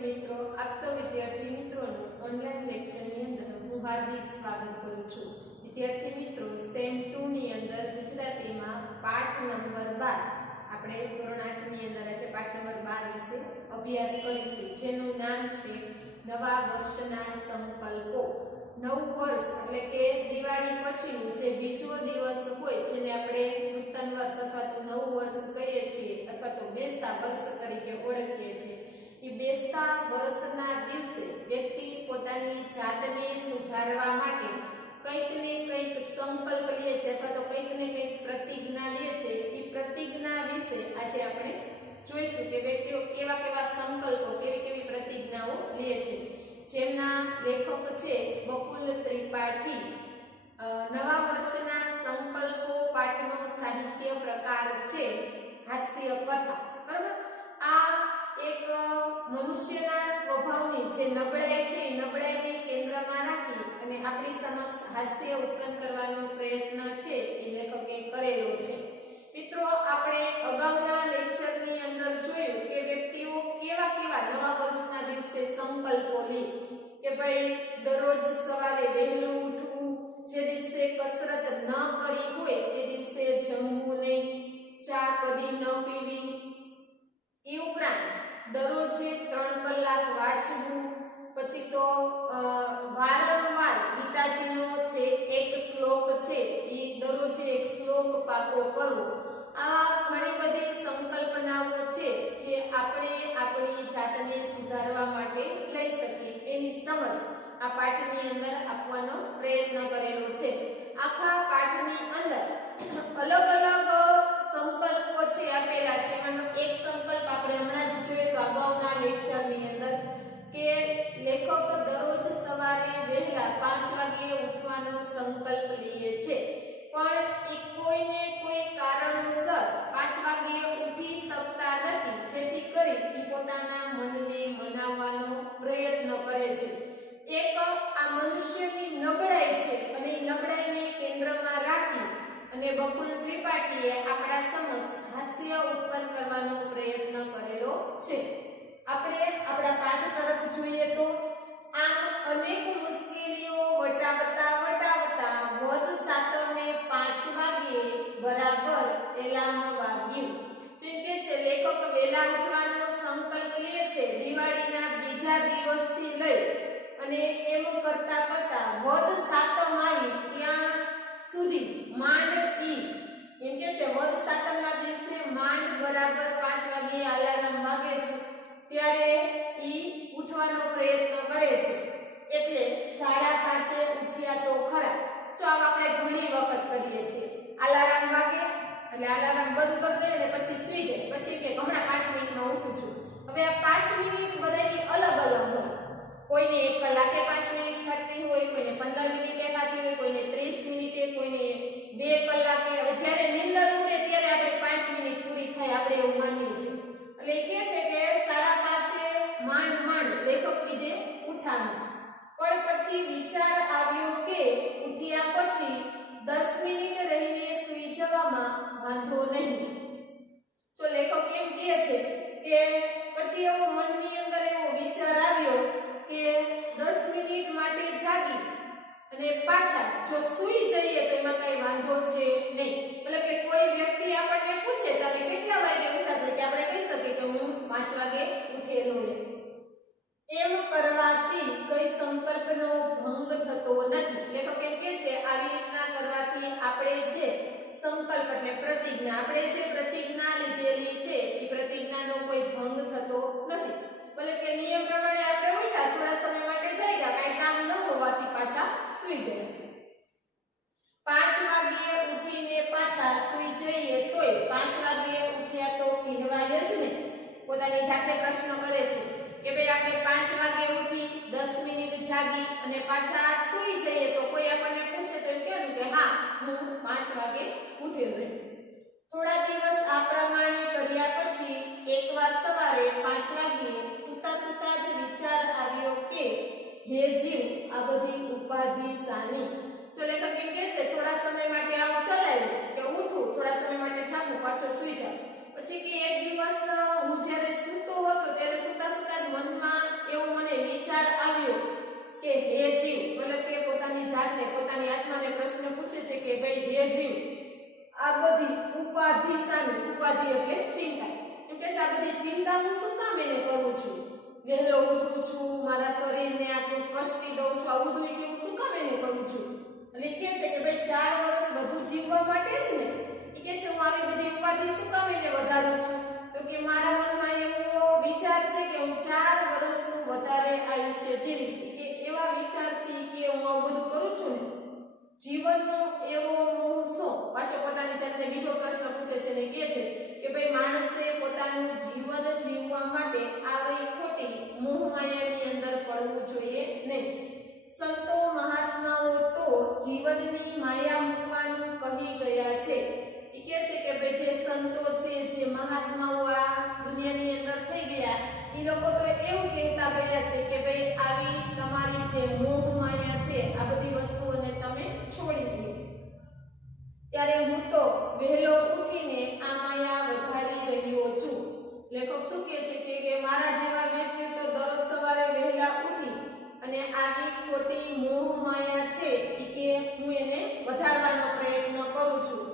વિદ્યાર્થી મિત્રો, આપ સૌ વિદ્યાર્થી મિત્રોનું ઓનલાઈન લેક્ચરની અંદર હું હાર્દિક સ્વાગત કરું છું। વિદ્યાર્થી મિત્રો, સેમ 2 ની અંદર ગુજરાતીમાં પાઠ નંબર 12 આપણે ધોરણ 8 ની અંદર આજે પાઠ નંબર 12 વિશે અભ્યાસ કરીશું, જેનું નામ છે નવા વર્ષના સંકલ્પો। નવું વર્ષ એટલે કે દિવાળી પછીનું જે બીજો દિવસ હોય, જેને આપણે નૂતન વર્ષ અથવા તો નવું વર્ષ કહીએ છીએ અથવા તો બેસતા વર્ષ તરીકે ઓળખીએ છીએ। એ બેસતા વર્ષના દિવસે વ્યક્તિ પોતાની જાતને સુધારવા માટે કંઈક ને કંઈક સંકલ્પ લે છે અથવા તો કંઈક ને કંઈક પ્રતિજ્ઞા લે છે। એ પ્રતિજ્ઞા વિશે આજે આપણે જોઈશું કે વ્યક્તિઓ કેવા કેવા સંકલ્પો, કેવી કેવી પ્રતિજ્ઞાઓ લે છે, જેમના લેખક છે બકુલ ત્રિપાઠી। નવા વર્ષના સંકલ્પો પાઠનો સાહિત્ય પ્રકાર છે હાસ્ય કથા। બરાબર, આ એક મનુષ્યના સ્વભાવની જે નબળાઈ છે એ નબળાઈને કેન્દ્રમાં રાખી અને આપણી સમક્ષ હાસ્ય ઉત્પન્ન કરવાનો પ્રયત્ન છે એ લેખકે કરેલો છે। મિત્રો, આપણે અગાઉના લેક્ચરની અંદર જોયું કે વ્યક્તિઓ કેવા કેવા નવા વર્ષના દિવસે સંકલ્પો લે કે ભાઈ દરરોજ સવારે વહેલું ઉઠવું, જે દિવસે કસરત ન કરી હોય તે દિવસે જમવું નહીં, ચા કદી ન પીવી, એ ઉપરાંત દરરોજે 3 કલાક વાંચવું, પછી તો વારંવાર ગીતાજીનો જે એક શ્લોક છે એ દરરોજે એક શ્લોક પાકો કરવો। આ ઘણી બધી સંકલ્પનાઓ છે જે આપણે આપણી જાતને સુધારવા માટે લઈ શકીએ, એની સમજ આ પાઠની અંદર આપવાનો પ્રયત્ન કરેલો છે। આખા પાઠની અંદર અલગ અલગ સંકલ્પો છે આપેલા છે। એમાંનો એક સંકલ્પ આપણે હમણાં જ જોયો તો અગાઉના લેક્ચરની અંદર કે લેખક દરરોજ સવારે વહેલા 5 વાગ્યે ઉઠવાનો સંકલ્પ લે છે, પણ એ કોઈને કોઈ કારણોસર 5 વાગ્યે ઉઠી શકતા નથી, જેથી કરી એ પોતાના મનને મનાવવાનો પ્રયત્ન કરે છે। એક આ મનુષ્યની નબળાઈ છે અને એ નબળાઈને કેન્દ્રમાં રાખી અને બકુલ ત્રિપાઠીએ આપણા સમક્ષ હાસ્ય ઉત્પન્ન કરવાનો પ્રયત્ન કરેલો છે। આપણે આપણા પાઠ તરફ જોઈએ તો આમ અનેક મુશ્કેલીઓ વટાવતા વટાવતા વદ સાતમે 5 વાગ્યે બરાબર એલાર્મ વાગ્યું। જેમ કે છે લેખક વહેલા ઉઠવાનો સંકલ્પ લે છે દિવાળીના બીજા દિવસથી લઈ અને એમ કરતા કરતા વદ સાતમ આવી ત્યાં સુધી માંડ એમ કે છે વદ સાતમના દિવસે માંડ બરાબર 5 વાગ્યે અલાર્મ વાગે છે ત્યારે ઈ ઉઠવાનો પ્રયત્ન કરે છે। એટલે 5:30 ઉઠ્યા તો ખરા। જો આપણે ઘણી વખત કરીએ છીએ, અલાર્મ વાગે એટલે અલાર્મ બંધ કરી દે અને પછી સુઈ જાય, પછી કે હમણાં 5 મિનિટમાં ઉઠું છું। હવે આ 5 મિનિટ બધાની અલગ અલગ હોય, કોઈને 1 કલાકે 5 મિનિટ થતી હોય, કોઈને 15 મિનિટે થતી હોય, કોઈને 30 મિનિટે, કોઈને 2 કલાકે। હવે જ્યારે નીંદર ઉડે ત્યારે આપણે 5 મિનિટ પૂરી થાય આપણે એવું માનીએ છીએ। એટલે એ કહે છે કે 5:30 માંડ માંડ લેખક કીધે ઉઠાનું, પણ પછી વિચાર આવ્યો કે ઉઠ્યા પછી 10 મિનિટ રહીને સૂઈ જવામાં વાંધો નહીં। જો લેખક એમ કહે છે કે પછી એવો મનની અંદર એવો વિચાર આવ્યો કે 10 મિનિટ માટે જાગી અને પાછા જો સૂઈ જઈએ તો એમાં કઈ વાંધો છે નહીં। એટલે કે કોઈ વ્યક્તિ આપણને પૂછે તમે કેટલા વાગે ઉઠ્યા, તો કે આપણે કહી શકીએ કે હું 5 વાગે ઉઠેલો છું। એમ કરવાથી કઈ સંકલ્પનો ભંગ થતો નથી। લેખક એમ કહે છે આવી રીતના કરવાથી આપણે જે સંકલ્પ એટલે પ્રતિજ્ઞા, આપણે જે પ્રતિજ્ઞા લીધેલી છે એ પ્રતિજ્ઞાનો કોઈ ભંગ થતો નથી। ભલે કે નિયમ પ્રમાણે આપણે ઉઠ્યા, થોડા સમય માટે જાગ્યા, કઈ કામ ન હોવાથી પાછા સૂઈ ગયા, 5 વાગ્યે ઉઠીને પાછા સૂઈ જઈએ તોય 5 વાગ્યે ઉઠ્યા તો કહેવાય જ નહીં। પોતાની જાતે પ્રશ્ન કરે છે કે ભાઈ આપણે 5 વાગ્યે ઉઠી 10 મિનિટ જાગી અને પાછા સૂઈ જઈએ તો કોઈ આપણને પૂછે તો એમ કહેવું કે હા હું 5 વાગે ઉઠેલ રહી। થોડા દિવસ આ પ્રમાણે કર્યા પછી એકવાર સવારે 5 વાગ્યે સૂતા સૂતા જ વિચાર આવ્યો કે હે જીવ, આ બધી ઉપાધિ શાની। જો લેખક એમ કહે છે થોડા સમય માટે આવું ચલાવ્યું કે ઉઠું, થોડા સમય માટે જાગું, પાછો સૂઈ જાઉં। પછી કે એક દિવસ હું જ્યારે સૂતો હતો ત્યારે સૂતા સૂતા મનમાં પ્રશ્ન પૂછે છે કે ભાઈ હે જીવ આ બધી ઉપાધિ સાની, ઉપાધિ એટલે ચિંતા, એમ કે છે આ બધી ચિંતા હું શું કામ એને કરું છું, વહેલો ઉઠું છું, મારા શરીરને આટલું કષ્ટી દઉં છું, આવું બધું કે હું શું કામ એને કરું છું, અને કે છે કે ભાઈ 4 વર્ષ વધુ જીવવા માટે જ ને, એ કે છે હું આવી બધી ઉપાધિ શું કામ એને વધારું છું, તો કે મારા મનમાં એવો વિચાર છે કે હું 4 વર્ષનું વધારે આયુષ્ય જીવીશ, કે એવા વિચારથી કે હું આવું બધું કરું છું ને જીવનનો એવો મોહ શું, પાછો પોતાની જાતને બીજો પ્રશ્ન પૂછે છે ને કહે છે કે ભાઈ માણસે પોતાનું જીવન જીવવા માટે આવી ખોટી મોહમાયાની અંદર પડવું જોઈએ નહીં. સંતો મહાત્માઓ તો જીવનની માયા મૂકવાનું કહી ગયા છે. એ કહે છે કે ભાઈ જે સંતો છે, જે મહાત્માઓ આ દુનિયાની અંદર થઈ ગયા, એ લોકો તો એવું કહેતા ગયા છે કે ભાઈ આવી તમારી જે મોહ માયા છે આ બધી વસ્તુઓને તમે છોડી દો. ત્યારે હું તો વહેલો ઉઠીને આ માયા વધારી રહ્યો છું. લેખક શું કહે છે કે મારા જેવા વ્યક્તિ તો દરરોજ સવારે વહેલા ઉઠી અને આવી ખોટી મોહ માયા છે કે હું એને વધારવાનો પ્રયત્ન કરું છું.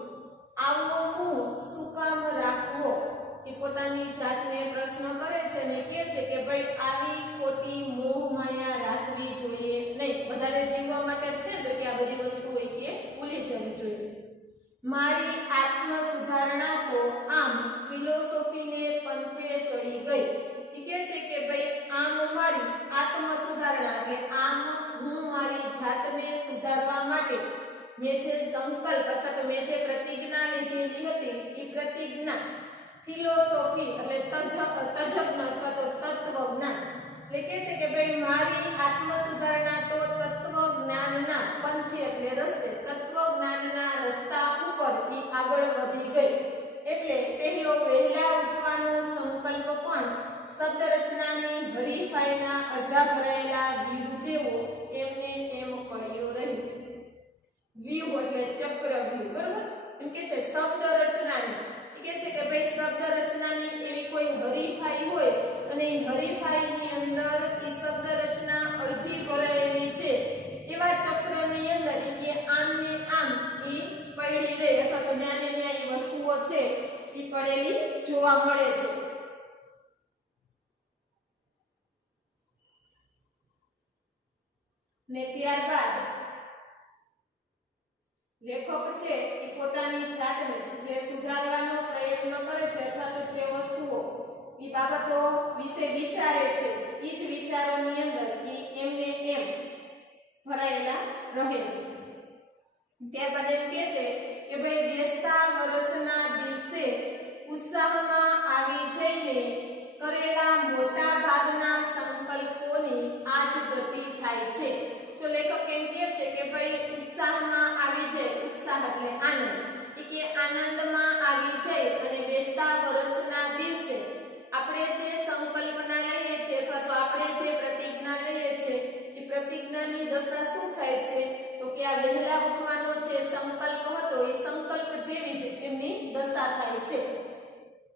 આવો મોહ શું કામ રાખવો, એ પોતાની જાતને પ્રશ્ન કરે છે અને કહે છે કે ભાઈ આવી ખોટી મોહ માયા રાખવી જોઈએ નહીં. વધારે જીવવા માટે છે તો કે આ બધી વસ્તુઓ કે ભૂલી જવી જોઈએ. મારી આત્મ સુધારણા તો આમ ફિલોસોફીને પંથે ચડી ગઈ. એ કહે છે કે ભાઈ આમ મારી આત્મ સુધારણા એટલે આમ હું મારી જાતને સુધારવા માટે મેં જે સંકલ્પ અથવા તો મેં જે પ્રતિજ્ઞા લીધેલી હતી એ પ્રતિજ્ઞા ફિલોસોફી એટલે તજજ્ઞ અથવા તો તત્વજ્ઞાન એટલે કે છે કે ભાઈ મારી આત્મ સુધારણા તો તત્વજ્ઞાનના પંથે એટલે રસ્તે, તત્વજ્ઞાનના રસ્તા ઉપર એ આગળ વધી ગઈ. એટલે પહેલો વહેલા ઉઠવાનો સંકલ્પ પણ શબ્દ રચનાની હરીફાઈના અડધા ભરાયેલા વ્યૂહ જેવો એમને એમ પડ્યો રહ્યો. વ્યૂહ એટલે ચક્રવ્યૂહ, બરોબર? એમ કે છે શબ્દ રચનાની, કે છે કે ભાઈ શબ્દ રચનાની એવી કોઈ હરીફાઈ હોય અને એ હરીફાઈની અંદર એ શબ્દ રચના અડધી ભરાયેલી છે એવા ચક્રની અંદર કે આમ ને આમ એ પડી રહે અથવા તો ન્યાને ન્યા એ વસ્તુઓ છે એ પડેલી જોવા મળે છે. ને ત્યારબાદ લેખક છે એ પોતાની જાતને જે સુધારવાનો પ્રયત્ન કરે છે અથવા તો જે વસ્તુઓ એ બાબતો વિશે વિચારે છે એ જ વિચારોની અંદર એ એમને એમ ભરાયેલા રહે છે. ત્યારબાદ એમ કહે છે કે ભાઈ બેસતા વર્ષના દિવસે ઉત્સાહમાં આવી જઈને કરેલા મોટા ભાગના સંકલ્પોની આ જ ગતિ થાય છે. તો લેખક એમ કહે છે કે ભાઈ ઉત્સાહમાં આવી જાય, ઉત્સાહ એટલે આનંદ, કે આનંદમાં આવી જાય અને બેસતા વર્ષના દિવસે આપણે જે સંકલ્પના લઈએ છીએ અથવા તો આપણે જે પ્રતિજ્ઞા લઈએ છીએ એ પ્રતિજ્ઞાની દશા શું થાય છે તો કે આ વહેલા ઉઠવાનો જે સંકલ્પ હતો એ સંકલ્પ જેવી જ એમની દશા થાય છે.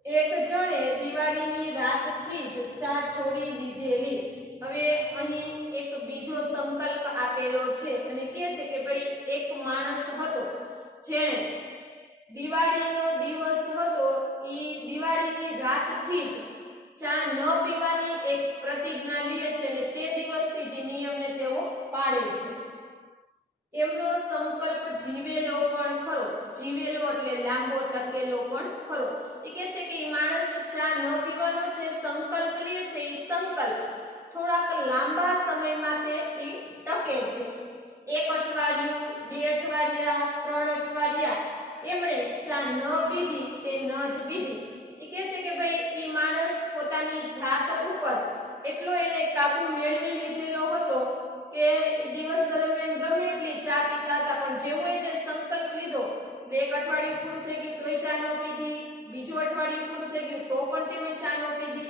એક જણે દિવાળીની રાતથી જ ચા છોડી દીધેલી. હવે અહીં એક બીજો સંકલ્પ આપેલો છે અને કહે છે કે ભાઈ એક માણસ હતો જેણે દિવાળીનો દિવસ હતો એ દિવાળીની રાતથી જ ચા ન પીવાની એક પ્રતિજ્ઞા લે છે અને તે દિવસથી જ નિયમને તેઓ પાળે છે. એમનો સંકલ્પ જીવેલો પણ ખરો, જીવેલો એટલે લાંબો ટકેલો પણ ખરો. એ કહે છે કે એ માણસ ચા ન પીવાનો જે સંકલ્પ લે છે એ સંકલ્પ થોડાક લાંબા સમય માટે એ ટકે છે. 1 અઠવાડિયું, 2 અઠવાડિયા, 3 અઠવાડિયા એમણે ચા ન પીધી તે ન જ પીધી. એ કહે છે કે ભાઈ એ માણસ પોતાની જાત ઉપર એટલો એને કાબુ મેળવી લીધેલો હતો કે દિવસ દરમિયાન ગમે એટલી ચા પીતા હતા પણ જેવો એને સંકલ્પ લીધો 1 અઠવાડિયું પૂરું થઈ ગયું તોય ચા ન પીધી, બીજું અઠવાડિયું પૂરું થઈ ગયું તો પણ તેમણે ચા ન પીધી,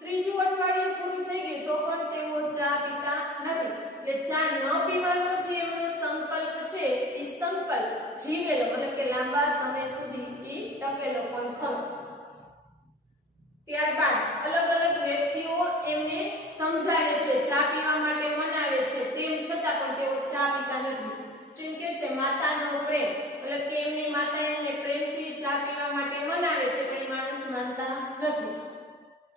ત્રીજું અઠવાડિયું પૂરું થઈ ગયું તો પણ તેઓ ચા પીતા નથી. એટલે ચા ન પીવાનો જે એમનો સંકલ્પ છે એ સંકલ્પ જીવેલો મતલબ કે લાંબા સમય સુધી એ ટકેલો પણ ખરો. ત્યારબાદ અલગ અલગ વ્યક્તિઓ એમને સમજાવે છે, ચા પીવા માટે મનાવે છે, તેમ છતાં પણ તેઓ ચા પીતા નથી. જેમ કે છે મારા માતાનો પ્રેમ, મતલબ કે એમની માતા એને પ્રેમથી ચા પીવા માટે મનાવે છે, પણ એ માણસ માનતા નથી.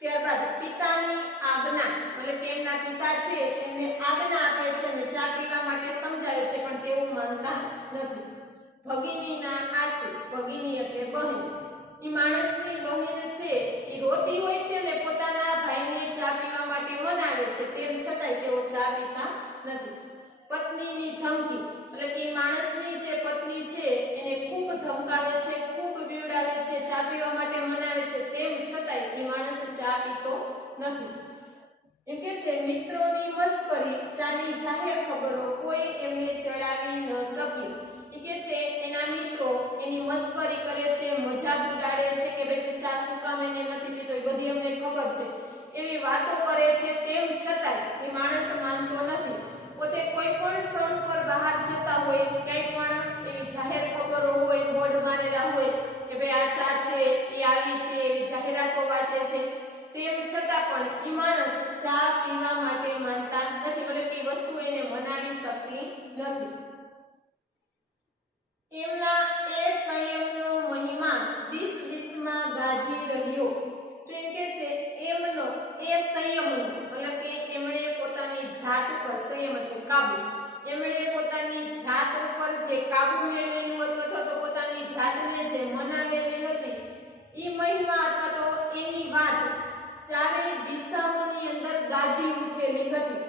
ત્યારબાદ પિતાની આજ્ઞા, મતલબ કે એમના પિતા છે એમને આજ્ઞા આપે છે અને ચા પીવા માટે સમજાવે છે, પણ તેઓ માનતા નથી. ભગિનીના આંસુ, ભગિની એટલે બહેન, એ માણસની બહેન છે એ રોતી હોય છે ને પોતાના ભાઈને ચા પીવા માટે મનાવે છે, તેમ છતાંય તેઓ ચા પીતા નથી. પત્નીની ધમકી, એટલે કે માણસની જે પત્ની છે એને ખૂબ ધમકાવે છે, ખૂબ બીવડાવે છે, ચા પીવા માટે મનાવે છે, તેમ છતાંય એ માણસ ચા પીતો નથી. એમ કે છે મિત્રોની મસ્કરી, ચાની જાહેર ખબરો કોઈ એમને ચડાવી ન શક્યું. એ કે છે એના મિત્રો એની મસ્કરી કરે છે, મજાક ઉડાડે છે કે ભાઈ તું ચા શું કામ એને નથી પીતો, એ બધી અમને ખબર છે, એવી વાતો કરે છે, તેમ છતાંય એ માણસ માનતો નથી. પોતે કોઈ પણ સ્થળ પર બહાર જતા હોય, ક્યાંય પણ એવી જાહેર ખબરો હોય, બોર્ડ મારેલા હોય કે ભાઈ આ ચા છે એ આવી છે, એવી જાહેરાતો વાંચે છે, તેમ છતાં પણ એ માણસ ચા પીવા માટે માનતા નથી, એટલે કે વસ્તુ એને મનાવી શકતી નથી. એમના એ સંયમનો મહિમા દિશ દિશમાં ગાજી રહ્યો. તો એમ કે છે એમનો એ સંયમનો, મતલબ કે એમણે પોતાની જાત પર, સંયમ એટલે કાબુ, એમણે પોતાની જાત ઉપર જે કાબુ મેળવેલું હતું અથવા તો પોતાની જાતને જે મનાવેલી હતી, એ મહિમા અથવા તો એની વાત ચારે દિશાઓની અંદર ગાજી ઉઠેલી હતી.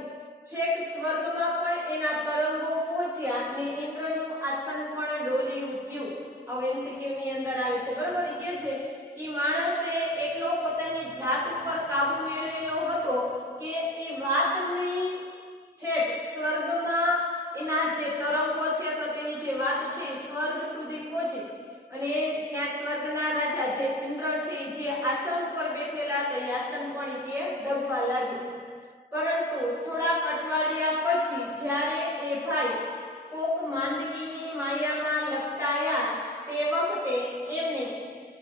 છેક સ્વર્ગમાં પણ એના તરંગો પહોંચ્યા અને ઇન્દ્રનું આસન પણ ડોલી ઉઠ્યું. હવે એમસીક્યુ ની અંદર આવે છે, બરોબર. એ કે છે કે માણસે એટલો પોતાની જાત ઉપર કાબુ મેળવેલો હતો કે એ વાતની ઠેઠ સ્વર્ગમાં એના જે તરંગો છે અથવા તેની જે વાત છે એ સ્વર્ગ સુધી પહોંચી અને જ્યાં સ્વર્ગના રાજા જે ઇન્દ્ર છે જે આસન ઉપર બેઠેલા હતા એ આસન પણ એ ડગવા લાગ્યું. પરંતુ થોડાક અઠવાડિયા પછી જ્યારે એ ભાઈ કોક માંદગીની માયામાં લપટાયા તે વખતે એમને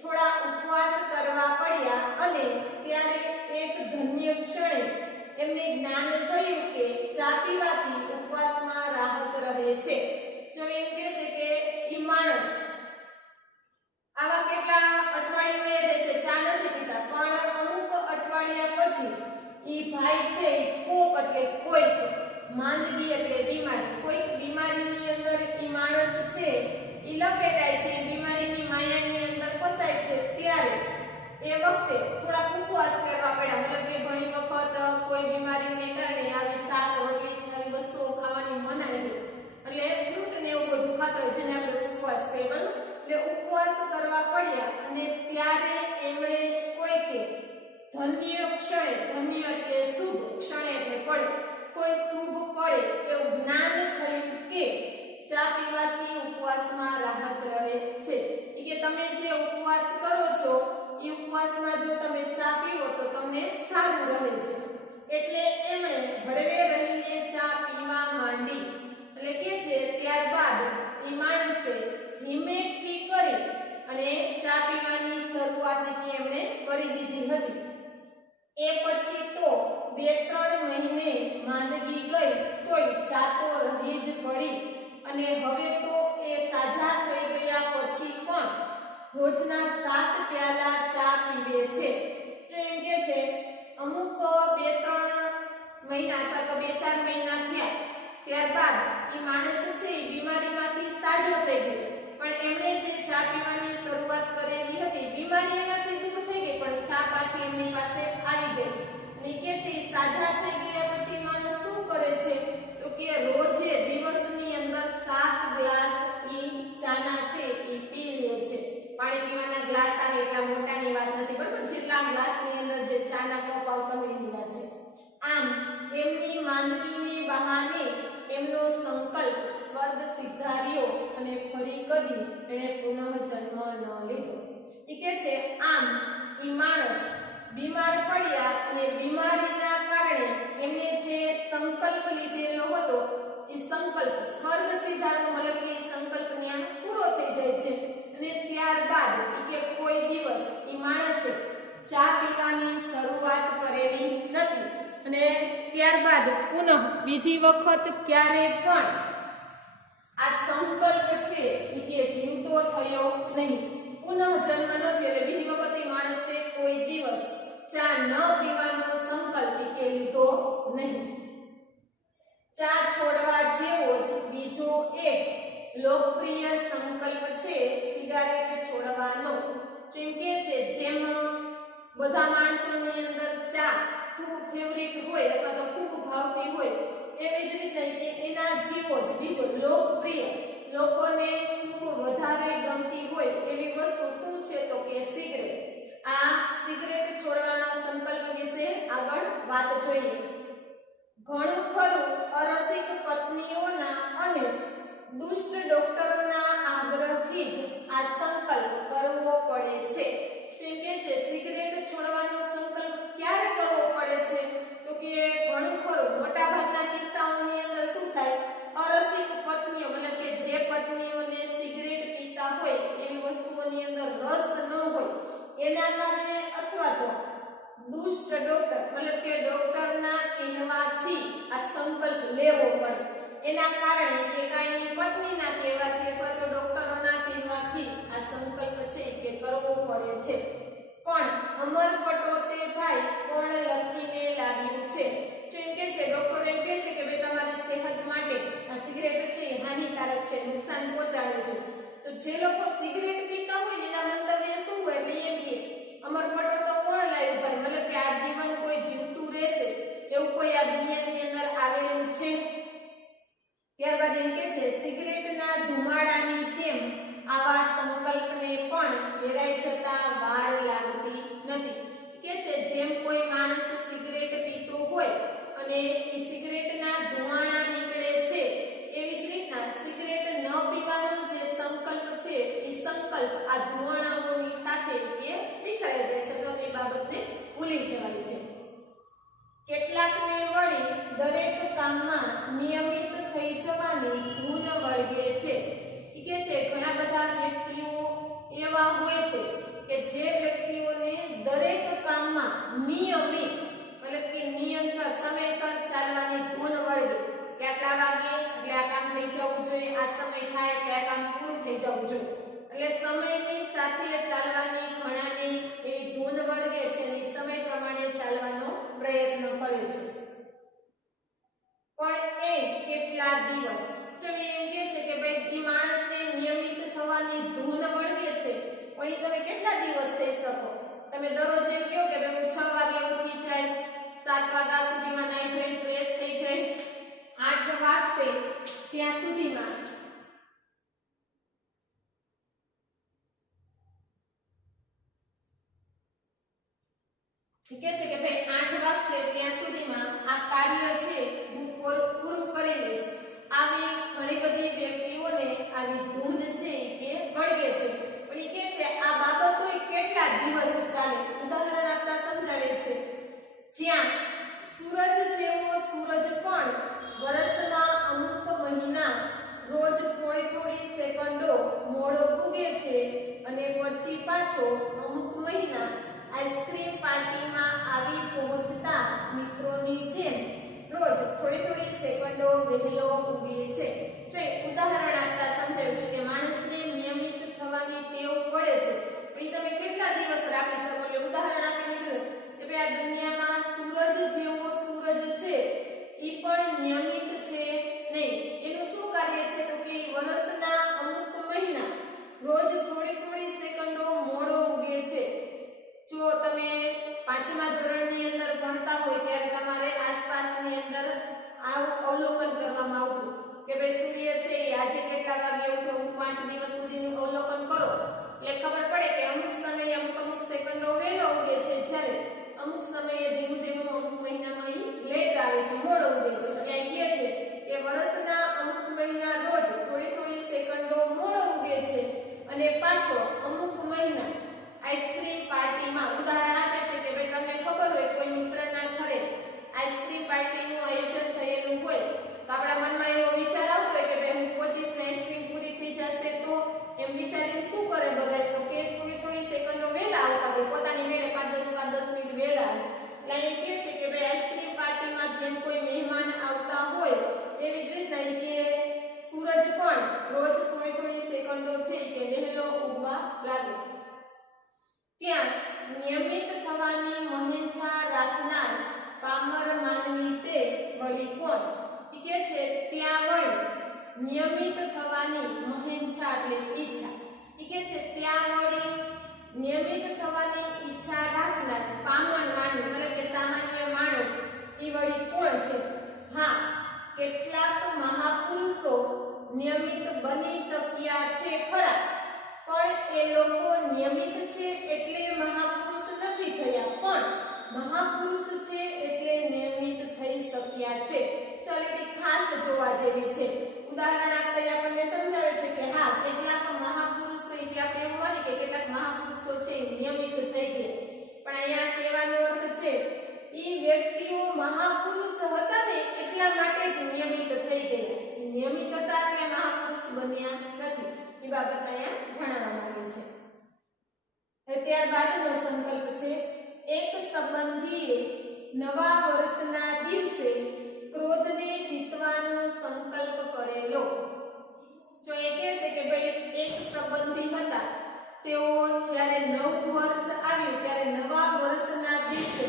થોડા ઉપવાસ કરવા પડ્યા અને ત્યારે એક ધન્ય ક્ષણે એમને જ્ઞાન થયું કે ચા પીવાથી ઉપવાસમાં રાહત રહે છે. જો એમ કહે છે કે ઈ માણસ આવા કેટલા અઠવાડિયું જાય છે, ચા નથી પીતા, પણ અમુક અઠવાડિયા પછી ઈ ભાઈ છે કોક એટલે કોઈક, માંદગી એટલે બીમારી, કોઈક બીમારીની અંદર ઈ માણસ છે ઈ લપેટાય છે, બીમારીની માયાની અંદર ફસાય છે, ત્યારે એ વખતે થોડા ઉપવાસ કરવા પડ્યા. મતલબ કે ઘણી વખત કોઈ બીમારીને કારણે આવી શાક રોટલી છે આવી વસ્તુઓ ખાવાની મનાઈ, એટલે ફ્રૂટ ને એવું બધું ખાતા હોય જેને આપણે ઉપવાસ કહીએ, બરાબર. એટલે ઉપવાસ કરવા પડ્યા અને ત્યારે એમણે કોઈકે ધન્ય ક્ષણે, ધન્ય એટલે શુભ, ક્ષણે એટલે પડે, કોઈ શુભ પડે એવું જ્ઞાન થયું કે ચા પીવાથી ઉપવાસમાં રાહત રહે છે. કે તમે જે ઉપવાસ કરો છો એ ઉપવાસમાં જો તમે ચા પીવો તો તમને સારું રહે છે. એટલે એમણે હળવે રહીને ચા પીવા માંડી. એટલે કે છે ત્યારબાદ એ માણસે ધીમેથી કરી અને ચા પીવાની શરૂઆત એમણે કરી દીધી હતી. એ પછી તો 2-3 મહિને માંદગી ગઈ તોય ચા તો રહી જ પડી અને હવે તો એ સાજા થઈ ગયા પછી પણ રોજના 7 પ્યાલા ચા પીવે છે. તો એમ કે છે અમુક 2-3 મહિના અથવા તો 2-4 મહિના થયા ત્યારબાદ એ માણસ છે એ બીમારીમાંથી સાજો થઈ ગયો, પણ એમણે જે ચા પીવાની શરૂઆત કરેલી હતી બીમારી એનાથી દૂર થઈ ગઈ પણ ચા પાછી એમની પાસે આવી ગઈ. અને કે છે સાજા થઈ ગયા પછી માણસ શું કરે છે તો કે રોજે દિવસની અંદર 7 ગ્લાસ ઈ ચાના છે એ પી લે છે. પાણી પીવાના ગ્લાસ આવે એટલા મોટાની વાત નથી, બરાબર, જેટલા ગ્લાસની અંદર જે ચાના કપ આવતા હોય એની વાત છે. આમ એમની માંદગીને બહાને એમનો સંકલ્પ સ્વર્ગ સિદ્ધાર્યો અને ફરી કદી એણે પુનઃ જન્મ ન લીધો. એ કે છે આમ ઈ માણસ બીમાર પડ્યા અને બીમારીના કારણે એમને જે સંકલ્પ લીધેલો હતો એ સંકલ્પ સ્વર્ગ સિદ્ધાર્થ, મતલબ કે સંકલ્પ ત્યાં પૂરો થઈ જાય છે. અને ત્યારબાદ કે કોઈ દિવસ એ માણસે ચા પીવાની શરૂઆત કરેલી નથી અને ત્યારબાદ પુનઃ બીજી વખત ક્યારે પણ આ સંકલ્પ થયો નહીં. પુનઃ જન્મ ન થયો એટલે બીજી વખત એ માણસે કોઈ દિવસ ચા ન પીવાનો સંકલ્પ કે લીધો નહીં. ચા છોડવા જેવો જ બીજો એક લોકપ્રિય સંકલ્પ છે સિગારેટ છોડવાનો. જેમ કે છે જેમ બધા માણસોની અંદર ચા ખૂબ ફેવરિટ હોય અથવા તો ખૂબ ભાવતી હોય એવી જ રીતે કે એના જેવો જ બીજો લોકપ્રિય લોકોને ખૂબ વધારે ગમતી હોય એવી વસ્તુ શું છે તો કે સિગરેટ. આ સિગરેટ છોડવાના સંકલ્પ વિશે આગળ વાત જોઈએ. ઘણું ખરું અરસિક પત્નીઓના અને દુષ્ટ ડોક્ટરોના આગ્રહથી જ આ સંકલ્પ કરવો પડે છે. જેમ કે છે સિગરેટ છોડવાનો સંકલ્પ ક્યારે કરવો પડે છે તો કે ઘણું ખરું મોટા ભાગના કિસ્સાઓની અંદર શું થાય અરસિક પત્નીઓ મતલબ કે જે પત્નીઓને સિગરેટ પીતા હોય એવી વસ્તુઓની અંદર રસ ન હોય એના કારણે અથવા તો દુષ્ટ ડોક્ટર મતલબ કે ડોક્ટરના કહેવાથી આ સંકલ્પ લેવો પડે. એના કારણે કે કાંઈની પત્નીના કહેવાથી અથવા તો ડોક્ટરોના કહેવાથી આ સંકલ્પ છે કે કરવો પડે છે. પણ અમરપટો તે ભાઈ કોણ લખીને લાવ્યું છે. તો એમ કે છે ડોક્ટર એમ કે છે કે ભાઈ તમારી સેહત માટે આ સિગરેટ છે એ હાનિકારક છે, નુકસાન પહોંચાડે છે. તો જે લોકો સિગરેટ પીતા હોય એના મંતવ્ય શું હોય એમ કે અમરપટો તો કોણ લાવ્યું ભાઈ મતલબ કે આ જીવન કોઈ જીવતું રહેશે એવું કોઈ આ દુનિયાની અંદર આવેલું છે. ત્યારબાદ એમ કે છે સિગરેટના ધુમાડાની જેમ આવા સંકલ્પને પણ વેરાઈ જતા વાર લાગતી નથી. કે છે જેમ કોઈ માણસ સિગરેટ પીતો હોય અને એ સિગરેટના ધુમાડા નીકળે છે એવી જ રીતના સિગરેટ ન પીવાનો જે સંકલ્પ છે એ સંકલ્પ આ ધુમાડાઓની સાથે કે વિખરાઈ જાય છે તો એ બાબતને ભૂલી જવાય છે. કેટલાકને વળી દરેક કામમાં નિયમિત થઈ જવાની ધૂન વળગે છે. કે છે ઘણા બધા વ્યક્તિઓ એવા હોય છે કે જે વ્યક્તિઓને દરેક કામમાં નિયમિત મતલબ કે નિયમસર સમયસર ચાલવાની ધૂન વળગે કે આટલા વાગે એટલે આ કામ થઈ જવું જોઈએ, આ સમય થાય એટલે આ કામ પૂરું થઈ જવું જોઈએ. એટલે સમયની સાથે ચાલવાની ઘણાને એવી ધૂન વળગે છે અને સમય પ્રમાણે ચાલવાનો પ્રયત્ન કરે છે. પણ એ કેટલા દિવસ જો એમ કે છે કે ભાઈ એ માણસને નિયમિત થવાની ધૂન વળગે છે પણ તમે કેટલા દિવસ થઈ શકો. તમે દરરોજ એમ કહો કે ભાઈ હું 6 વાગે ઉઠી જઈશ, 7 વાગ્યા સુધીમાં નાઈ ધોઈને ફ્રેશ થઈ જઈશ, 8 વાગશે ત્યાં સુધીમાં કે છે કે ભાઈ 8 વાગશે ત્યાં સુધીમાં આ કાર્ય છે હું પૂરું કરી લઈશ. આવી ઘણી બધી વ્યક્તિઓને આવી ધૂન છે કે વળગે છે પણ એ કે છે આ બાબતો કેટલા દિવસ ચાલે. ઉદાહરણ આપતા સમજાવે છે જ્યાં સૂરજ જેવો સૂરજ પણ વર્ષના અમુક મહિના રોજ થોડી સેકન્ડો મોડો ઉગે છે અને પછી પાછો અમુક મહિના આઈસ્ક્રીમ પાર્ટીમાં આવી પહોંચતા મિત્રોની જેમ રોજ થોડી સેકન્ડો વહેલો ઉગે છે. તો ઉદાહરણ આપતા સમજાવ્યું છે કે માણસને નિયમિત થવાની ટેવ પડે છે પણ તમે કેટલા દિવસ રાખી શકો. એટલે ઉદાહરણ આપીને કહ્યું કે ભાઈ આ દુનિયામાં સૂરજ જેવો સૂરજ છે એ પણ નિયમિત છે નહીં. એનું શું કાર્ય છે તો કે વર્ષના અમુક મહિના રોજ થોડી સેકન્ડો મોડો ઉગે છે. જો તમે 5મા ધોરણની અંદર ભણતા હોય ત્યારે તમારે આસપાસની અંદર આવું અવલોકન કરવામાં આવતું કે ભાઈ સૂર્ય છે આજે કેટલા વાગે ઉઠો. હું નિયમિત થવાની મહેચ્છા એટલે ઈચ્છા. ઈ કે છે ત્યાં વળી નિયમિત થવાની ઈચ્છા રાખનાર પામર માનવી એટલે કે સામાન્ય માણસ ઈ વળી કોણ છે? હા, કેટલાક મહાપુરુષો નિયમિત બની શક્યા છે ખરા, પણ એ લોકો નિયમિત છે એટલે મહાપુરુષ નથી થયા, પણ મહાપુરુષ છે એટલે નિયમિત થઈ શક્યા છે. ચાલો એ ખાસ જોવા જેવી છે. ઉદાહરણ આપતા આપણને સમજાવે છે કે હા, કેટલાક મહાપુરુષો એટલે આપણે એવું માની કે કેટલાક મહાપુરુષો છે નિયમિત થઈ ગયા, પણ અહીંયા કહેવાનો અર્થ છે ઈ વ્યક્તિઓ મહાપુરુષ હતા ને એટલા માટે જ નિયમિત થઈ ગયા. નિયમિત હતા એટલે મહાપુરુષ બન્યા નથી. એ બાબત અહીંયા જણાવવામાં આવી છે. ત્યારબાદનો સંકલ્પ છે એક સંબંધીએ નવા વર્ષના દિવસે ક્રોધને જીતવાનો સંકલ્પ કરેલો. જો એ કહે છે કે ભાઈ એક સંબંધી હતા, તેઓ જ્યારે નવું વર્ષ આવ્યું ત્યારે નવા વર્ષના દિવસે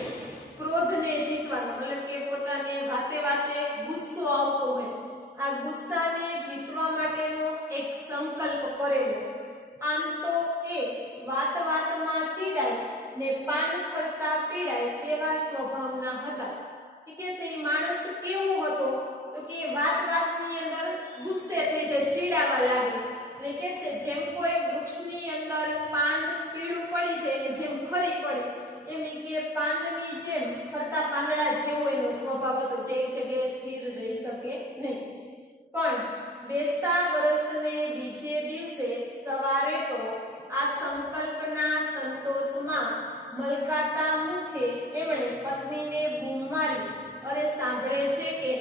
ક્રોધને જીતવાનો મતલબ કે પોતાને વાતે વાતે ગુસ્સો આવતો હોય, આ ગુસ્સાને જીતવા માટેનો એક સંકલ્પ કરેલો. આમ તો એ વાત વાતમાં ચીડાય ને પાન કરતા પીડાય તેવા સ્વભાવના હતા. કે છે એ માણસ કેવો હતો તો કે વાત વાતની અંદર ગુસ્સે થઈ જાય, ચીડાવા લાગે. અને કે છે જેમ કોઈ વૃક્ષની અંદર પાન પીળું પડી જાય જેમ ખરી પડે એમ કે પાંદની જેમ ફરતા પાંદડા જેવો એનો સ્વભાવ હતો, જે જગ્યાએ સ્થિર રહી શકે નહીં. પણ બેસતા વર્ષને બીજે દિવસે સવારે તો આ સંકલ્પના સંતોષમાં મલકાતા મુખે એમણે પત્નીને બૂમ મારી, અરે સાંભળે છે કે?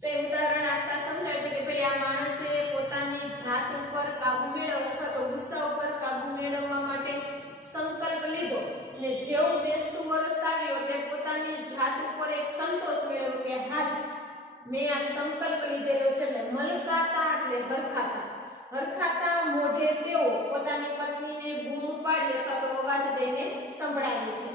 તો એ ઉદાહરણ આપતા સમજાય છે કે ભાઈ આ માણસે પોતાની જાત ઉપર કાબુ મેળવવા અથવા તો ગુસ્સા ઉપર કાબુ મેળવવા માટે સંકલ્પ લીધો, ને જેવું બેસતું વર્ષ આવ્યું એટલે પોતાની જાત ઉપર એક સંતોષ મેળવ્યો કે હાસ, મેં આ સંકલ્પ લીધેલો છે. ને મલકાતા એટલે હરખાતા. હરખાતા મોઢે તેઓ પોતાની પત્નીને બૂમ પાડી અથવા તો અવાજ દઈને સંભળાવી છે.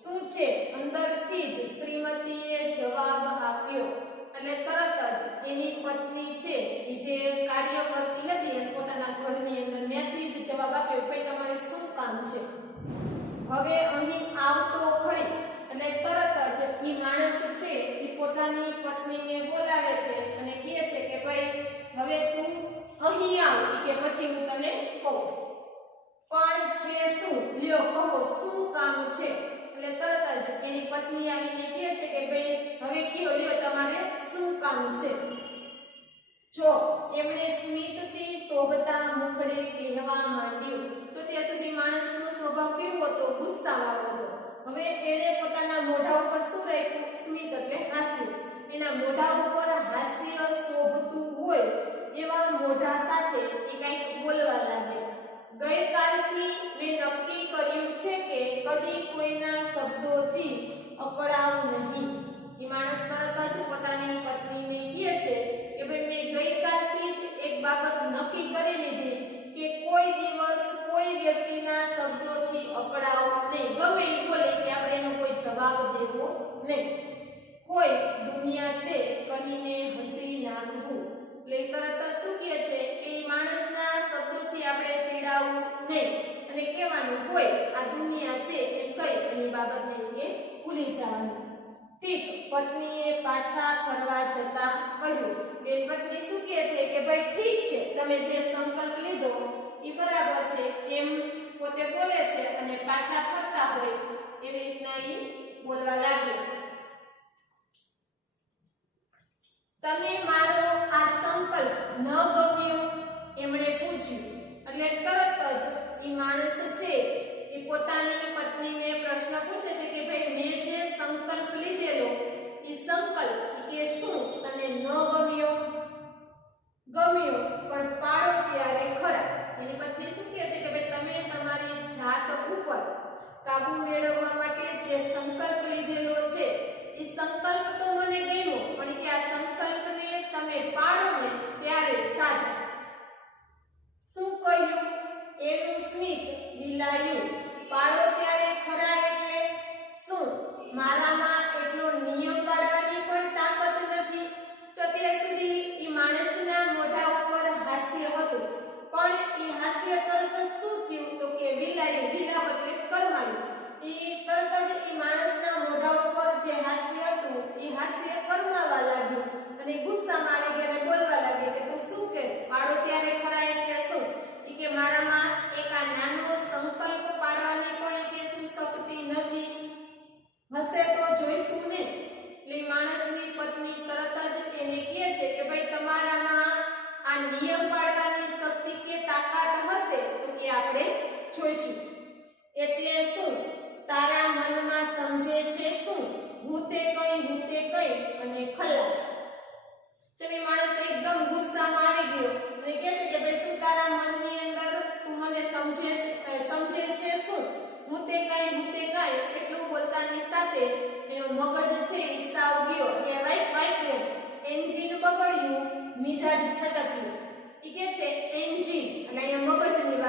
શું છે? અંદરથી જ શ્રીમતીએ જવાબ આપ્યો. એટલે તરત જ એની પત્ની છે એ જે કાર્ય કરતી હતી અને પોતાના ઘરની અંદર ત્યાંથી જ જવાબ આપ્યો, ભાઈ તમારે શું કામ છે? હવે અહીં આવતો ખરી. અને તરત જ એ માણસ છે એ પોતાની પત્નીને બોલાવે છે અને કહે છે કે ભાઈ હવે તું અહીં આવ કે પછી હું તને કહું. પણ છે શું? લ્યો કહો શું કામ છે? એટલે તરત જ એની પત્ની આવીને કહે છે કે ભાઈ હવે કયો, લ્યો તમારે શું કામ છે? જો એમણે સ્મિતથી શોભતા મુખડે કહેવા માંડ્યું. તો ત્યાં સુધી માણસનો સ્વભાવ કેવો હતો? ગુસ્સાવાળો હતો. હવે એણે પોતાના મોઢા ઉપર શું રાખ્યું? સ્મિત એટલે હાસ્ય. એના મોઢા ઉપર હાસ્ય શોભતું હોય એવા મોઢા સાથે એ કંઈક બોલવા લાગે. ગઈકાલથી મેં નક્કી કર્યું છે કે કદી કોઈના શબ્દોથી અકળાવું નહીં. એ માણસ તરત જ પોતાની પત્નીને કહે છે કે ભાઈ મેં ગઈકાલથી જ એક બાબત નક્કી કરી લીધી કે કોઈ દિવસ કોઈ વ્યક્તિના શબ્દોથી અકળાવું નહીં. ગમે એ બોલે કે આપણે એનો કોઈ જવાબ દેવો નહીં. કોઈ દુનિયા છે કહીને હસી નાખવું. એટલે તરત જ શું કહે છે કે માણસના શબ્દોથી આપણે ચીડાવવું નહીં અને કહેવાનું હોય આ દુનિયા છે એમ કહી એની બાબતને કે ભૂલી જવાનું. ઠીક, પત્નીએ પાછા ફરવા જતા કહ્યું. બે પત્ની શું કહે છે કે ભાઈ ઠીક છે, તમે જે સંકલ્પ લીધો એ બરાબર છે એમ પોતે બોલે છે અને પાછા ફરતા હોય એવી રીતના એ બોલવા લાગે. તને મારો આ સંકલ્પ ન ગમ્યો? એમણે પૂછ્યું. એટલે તરત જ એ માણસ છે એ પોતાની પત્નીને પ્રશ્ન પૂછે છે કે ભાઈ મેં જે સંકલ્પ લીધેલો એ સંકલ્પ કે શું તને ન ગમ્યો? ગમ્યો, પણ પાડો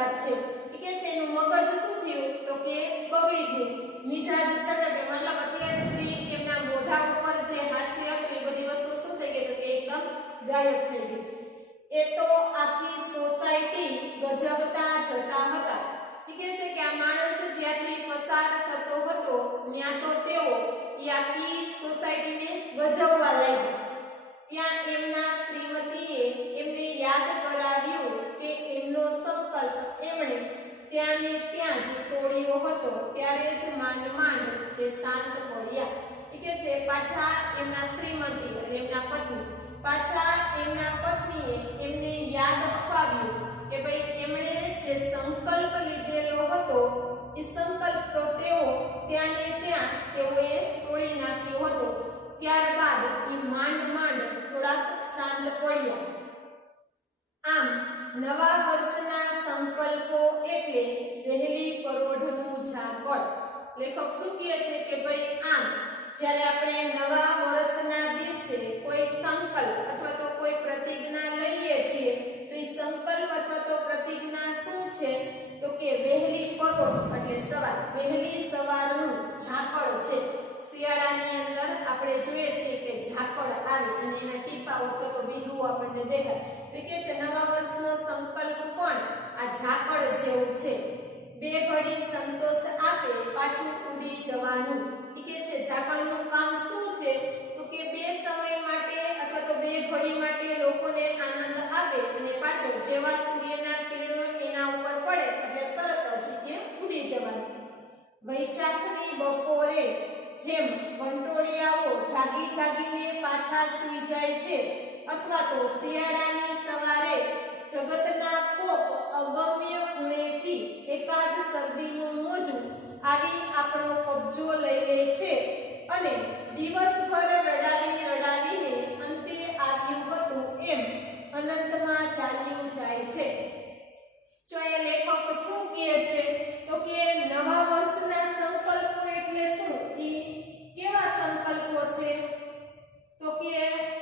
વાત છે કે એનું મગજ શું થયું તો કે બગડી ગયું, મિજાજ છટકે, મતલબ અત્યાર સુધી એમના મોઢા ઉપર જે હાસ્ય હતું એ બધી વસ્તુ શું થઈ ગઈ તો કે એકદમ ગાયબ થઈ ગઈ. એ તો આખી સોસાયટી ગજબતા જતા હતા. કે છે કે આ માણસ જ્યાંથી પસાર થતો હતો ત્યાં તો તેઓ એ આખી સોસાયટીને ગજવવા લાગ્યા. ત્યાં એમના શ્રીમતીએ એમને યાદ કરાવ્યું કે એમનો સંકલ્પ એમણે ત્યાં ને ત્યાં જ તોડ્યો હતો. ત્યારે જ માંડ માંડ તે શાંત પડ્યા. કે છે પાછા એમના શ્રીમતી અને એમના પત્ની પાછા એમના પત્નીએ એમને યાદ અપાવ્યું કે ભાઈ એમણે જે સંકલ્પ લીધેલો હતો એ સંકલ્પ તો તેઓ ત્યાં ને ત્યાં તેઓએ તોડી નાખ્યો હતો. ત્યારબાદ એ માંડ માંડ થોડાક શાંત પડ્યા. આમ નવા વર્ષના સંકલ્પો એટલે વહેલી પરોઢનું ઝાકળ. લેખક શું કહે છે કે ભાઈ આમ જ્યારે આપણે નવા વર્ષના દિવસે કોઈ સંકલ્પ અથવા તો કોઈ પ્રતિજ્ઞા લઈએ છીએ તો એ સંકલ્પ અથવા તો પ્રતિજ્ઞા શું છે તો કે વહેલી પરોઢ એટલે સવાર, વહેલી સવારનું ઝાકળ છે. શિયાળાની અંદર આપણે જોઈએ છીએ કે ઝાકળ આવે અને એના ટીપાઓ અથવા તો બિંદુઓ આપણને દેખાય. તો કે છે નવા વર્ષનો સંકલ્પ પણ આ ઝાકળ જેવું છે. બે ઘડી સંતોષ આપે પાછું ઉડી જવાનું. કે છે ઝાકળનું કામ શું છે તો કે બે સમય માટે અથવા તો બે ઘડી માટે લોકોને આનંદ આપે અને પાછળ જેવા સૂર્યના કિરણો એના ઉપર પડે એટલે તરત જ એ ઉડી જવાનું. વૈશાખની બપોરે જેમ વંટોળિયાઓ જાગી જાગીને પાછા સૂઈ જાય છે અથવા તો શિયાળાની સવારે જગતના કોક અગમ્ય ખૂણેથી એકાદ શરદીનું મોજું આવી આપણો કબજો લઈ લે છે અને દિવસભર રડાવીને અંતે આવ્યું હતું એમ અનંતમાં ચાલ્યું જાય છે. જો એ લેખક શું કહે છે તો કે નવા વર્ષના સંકલ્પો એટલે શું? કેવા સંકલ્પો છે તો કે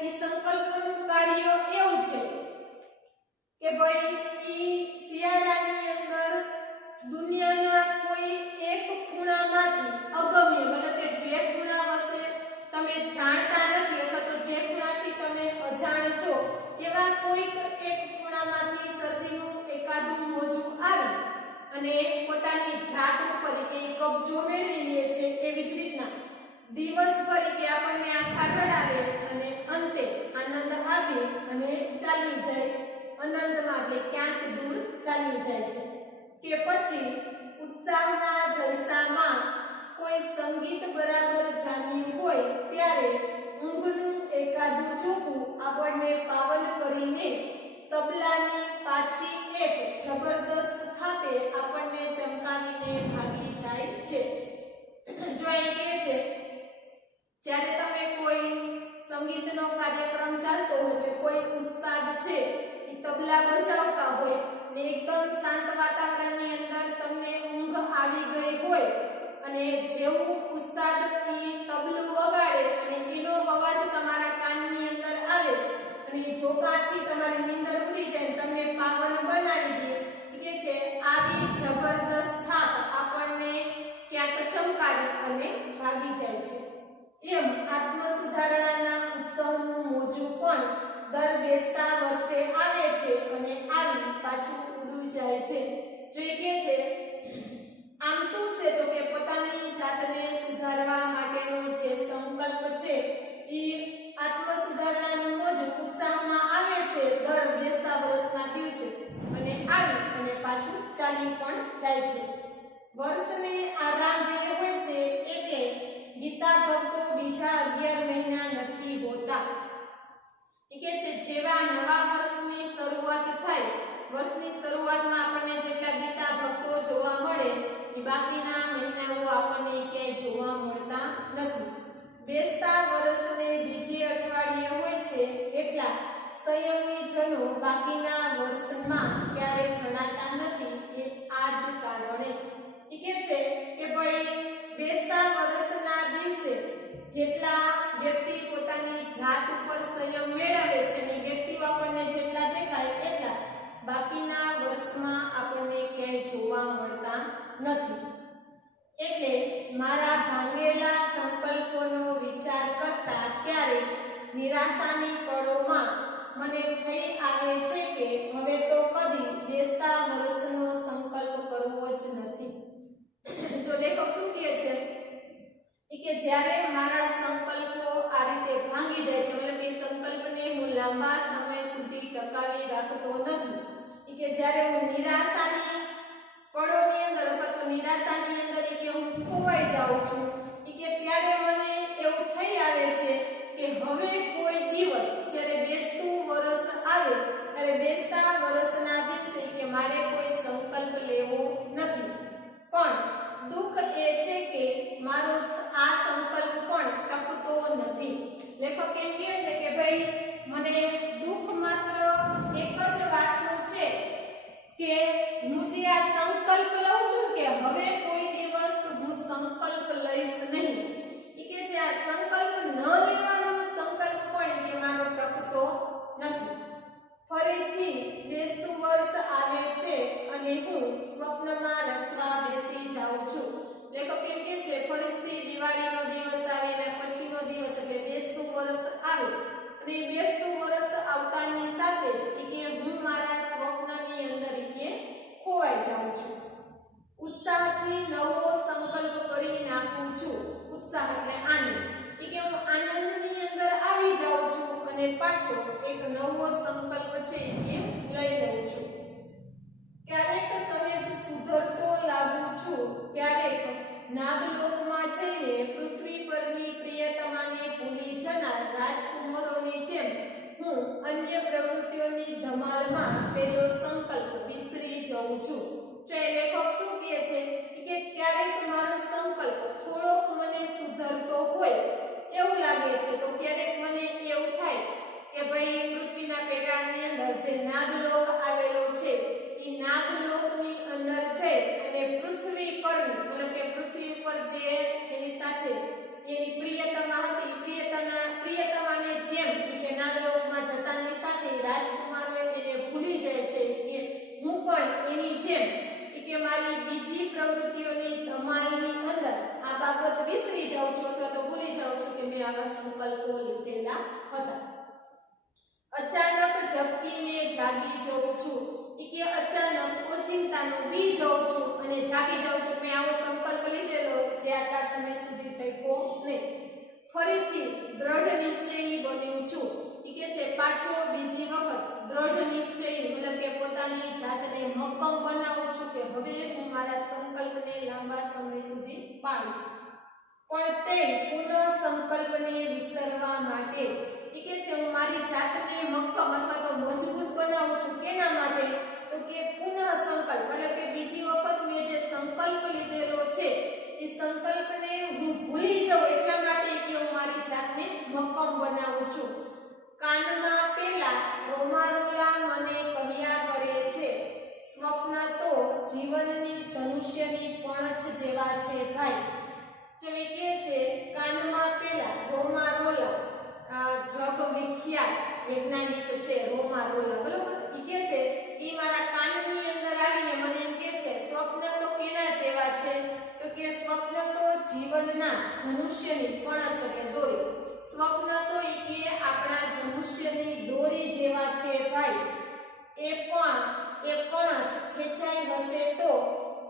એ સંકલ્પનું કાર્ય એવું છે કે ભાઈ ઈ શિયાળાની અંદર દુનિયાના કોઈ એક ખૂણામાંથી અગમ્ય મતલબ કે જે ખૂણા વિશે તમે જાણતા નથી અથવા તો જે ખૂણાથી તમે અજાણ છો એવા કોઈક એક ખૂણામાંથી શરદીનું એકાદું મોજું આવી અને પોતાની જાત ઉપર કે કબજો મેળવી લે છે. એવી જ રીતના દિવસભર કે આપણને આખા રડાવે અને અંતે આનંદ આપી અને ચાલ્યું જાય અનંતમાં એટલે ક્યાંક દૂર ચાલ્યું જાય છે. કે પછી ઉત્સાહના જલસામાં કોઈ સંગીત બરાબર જામ્યું હોય ત્યારે ઊંઘનું એકાદું ઝોકું આપણને પાવન કરીને તબલાની પાછી એક જબરદસ્ત થાપે આપણને ચમકાવીને ભાગી જાય છે. જો એમ કહે છે જ્યારે તમે કોઈ સંગીતનો કાર્યક્રમ ચાલતો હોય એટલે કોઈ ઉસ્તાદ છે એ તબલા બજાવતા હોય ને એકદમ શાંત વાતાવરણની અંદર તમને ઊંઘ આવી ગઈ હોય અને જેવું ઉસ્તાદ તબલું વગાડે અને એનો અવાજ તમારા કાનની અંદર આવે અને જોકાથી તમારી નીંદર ઉડી જાય તમને પાવન બનાવી દે કે છે આવી જબરદસ્ત થાપ આપણને ક્યાંક ચમકાવી અને ભાગી જાય છે. એમ આત્મ સુધારણાના ઉત્સવનું મોજું પણ દર બેસતા વર્ષે આવે છે અને આવી પાછું ઉડી જાય છે. જો એ કહે છે આમ શું છે તો કે પોતાની જાતને સુધારવા માટેનો જે સંકલ્પ છે એ આત્મ સુધારણાનું મોજું ઉત્સાહમાં આવે છે દર બેસતા વર્ષના દિવસે અને આવી અને પાછું ચાલી પણ જાય છે. વર્ષને આરંભે હોય છે એટલે ગીતા ભક્તો બીજા 11 મહિના નથી હોતા. એ કે છે જેવા નવા વર્ષની શરૂઆત થાય વર્ષની શરૂઆતમાં આપણને જેટલા ગીતા ભક્તો જોવા મળે એ બાકીના મહિનાઓ આપણને ક્યાંય જોવા મળતા નથી. બેસતા વર્ષને બીજે અઠવાડિયે હોય છે એટલા સંયમી જનો બાકીના વર્ષમાં ક્યારે જણાતા નથી. એ આ જ કારણે એ કહે છે કે ભાઈ બેસતા વર્ષના દિવસે જેટલા વ્યક્તિ પોતાની જાત ઉપર સંયમ મેળવે છે અને વ્યક્તિઓ આપણને જેટલા દેખાય એટલા બાકીના વર્ષમાં આપણને નથી. એટલે મારા ભાંગેલા સંકલ્પોનો વિચાર કરતા ક્યારેક નિરાશાની પળોમાં મને થઈ આવે છે કે હવે તો કદી બેસતા વર્ષનો સંકલ્પ કરવો જ નથી. તો લેખક શું કહે છે કે જ્યારે મારા સંકલ્પો આ રીતે ભાંગી જાય છે, મતલબ કે સંકલ્પને હું લાંબા સમય સુધી ટકાવી રાખતો નથી, કે જ્યારે હું નિરાશાની પળોની અંદર અથવા તો નિરાશાની અંદર કે હું ખોવાઈ જાઉં છું, કે ત્યારે મને એવું થઈ આવે છે કે હવે કોઈ દિવસ જ્યારે બેસતું વર્ષ આવે ત્યારે બેસતા વર્ષના દિવસે કે મારે કોઈ સંકલ્પ લેવો નથી. પણ દુઃખ એ છે કે મારો આ સંકલ્પ પણ ટકતો નથી. લેખક એમ કહે છે કે ભાઈ મને દુઃખ માત્ર એક જ વાતનું છે કે હું જે આ સંકલ્પ લઉં છું કે હવે કોઈ દિવસ હું સંકલ્પ લઈશ નહીં, કે જે આ સંકલ્પ ન લેવાનો સંકલ્પ પણ કે મારો ટકતો નથી. ફરીથી બેસતું વર્ષ આવે છે અને હું સ્વપ્નમાં રચવા બેસી જાઉં છું. લેખક એમ કહે છે ફરીથી દિવાળીનો દિવસ આવે અને પછીનો દિવસ એટલે બેસતું વર્ષ આવે અને બેસતું વર્ષ આવતાની સાથે જ કે હું મારા સ્વપ્નની અંદર કે ખોવાઈ જાઉં છું. ઉત્સાહથી નવો સંકલ્પ કરી નાખું છું. ઉત્સાહ એટલે આનંદ, કે હું આનંદની અંદર આવી જાઉં છું અને પાછો એક નવો સંકલ્પ છે એ લઈ લઉં છું. ક્યારેક સહેજ સુધરતો લાગુ છું, ક્યારેક નાગલોકમાં જઈને પૃથ્વી પરની પ્રિયતમાને ભૂલી જનાર રાજકુમારોની જેમ હું અન્ય પ્રવૃત્તિઓની ધમાલમાં પેલો સંકલ્પ વિસરી જાઉં છું. તો એ લેખક શું કહે છે કે ક્યારેક મારો સંકલ્પ થોડોક મને સુધરતો હોય એવું લાગે છે, તો ક્યારેક મને એવું થાય કે ભાઈ પૃથ્વીના પેટાળની અંદર જે નાગલોક આવેલો છે એ નાગલોકની અંદર છે અને પૃથ્વી પર મતલબ કે પૃથ્વી ઉપર જેની સાથે એની પ્રિયતમા હતી, પ્રિયતમાને જેમ કે નાગલોકમાં જતાની સાથે રાજકુમારો એને ભૂલી જાય છે કે હું પણ એની જેમ કે મારી બીજી પ્રવૃત્તિઓની ધમાલની અંદર આ બાબત વિસરી જાઉં છું અથવા તો ભૂલી જાઉં છું કે મેં આવા સંકલ્પો લીધેલા હતા. અચાનક ઝબકીને જાગી જાઉં છું, કે અચાનક ઓચિંતાનું બી જાઉં છું અને જાગી જાઉં છું મેં આવો સંકલ્પ લીધેલો જે આટલા સમય સુધી ટક્યો નહીં. ફરીથી દ્રઢ નિશ્ચયી બન્યું છું, કે છે પાછો બીજી વખત દ્રઢ નિશ્ચયી મતલબ કે પોતાની જાતને મક્કમ બનાવું છું કે હવે હું મારા સંકલ્પને લાંબા સમય સુધી પાડીશ. પણ તે પુનઃ સંકલ્પને વિસરવા માટે જ, કે છે હું મારી જાતને મક્કમ અથવા તો મજબૂત બનાવું છું. કેના માટે? તો કે પુનઃ સંકલ્પ મતલબ કે બીજી વખત મેં જે સંકલ્પ લીધેલો છે એ સંકલ્પને હું ભૂલી જાઉં એટલા માટે કે હું મારી જાતને મક્કમ બનાવું છું. કાનમાં પેલા રોમારોલા મને કહ્યા કરે છે, સ્વપ્ન તો જીવનની ધનુષ્યની પણછ જેવા છે ભાઈ. જો એ કહે છે કાનમાં પેલા રોમારોલા જગ વિખ્યાત વૈજ્ઞાનિક છે રોમારોલા, બરોબર, એ કહે છે એ મારા કાનની અંદર આવીને મને એમ કહે છે સ્વપ્ન તો કેના જેવા છે, તો કે સ્વપ્ન તો જીવનના ધનુષ્યની પણછ એટલે દોરી. સ્વપ્ન તો કે આપણા ધનુષ્યની દોરી જેવા છે ભાઈ. એ પણ ખેંચાઈ હશે તો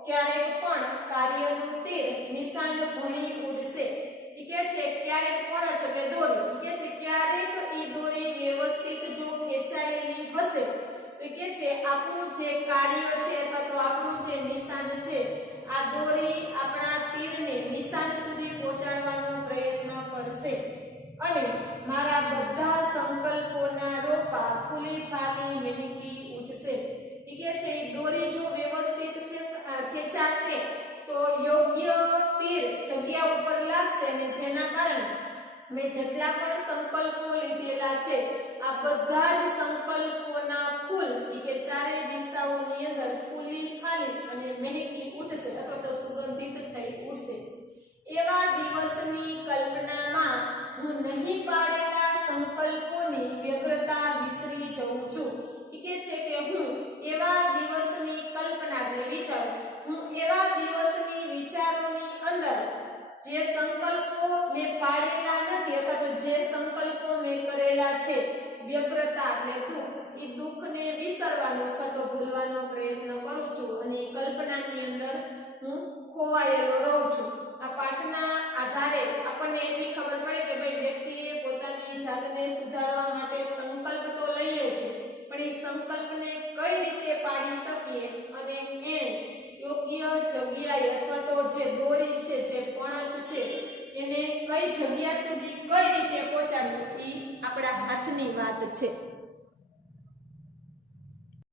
ક્યારેક પણ કાર્યનું તીર નિશાન ભણી ઉડશે. એ કે છે ક્યારેક પણ એટલે દોરી, કે છે ક્યારેક એ દોરી વ્યવસ્થિત જો ખેંચાયેલી હશે તો કે છે આપણું જે કાર્ય છે અથવા તો આપણું જે નિશાન છે આ દોરી આપણા તીરને નિશાન સુધી પહોંચાડવાનો પ્રયત્ન કરશે અને મારા બધા સંકલ્પોના રોપા ફૂલી ફાલી મહેકી ઉઠશે. એ કે છે દોરી જો વ્યવસ્થિત ખેંચાશે તો યોગ્ય તીર જગ્યા ઉપર લાગશે અને જેના કારણે મેં જેટલા પણ સંકલ્પો લીધેલા છે આ બધા જ સંકલ્પોના ફૂલ કે ચારે દિશાઓની અંદર ફૂલી ફાલી અને મહેકી ઉઠશે અથવા તો સુગંધિત થઈ ઉઠશે. એવા દિવસની કલ્પનામાં હું નહીં પાડેલા સંકલ્પોની વ્યગ્રતા વિસરી જાઉં છું. કે છે કે હું એવા દિવસની કલ્પના એટલે વિચાર હું એવા દિવસ જગ્યાએ અથવા તો જે દોરી છે, જે પણછ છે, એને કઈ જગ્યા સુધી કઈ રીતે પહોંચાડવું એ આપણા હાથની વાત છે.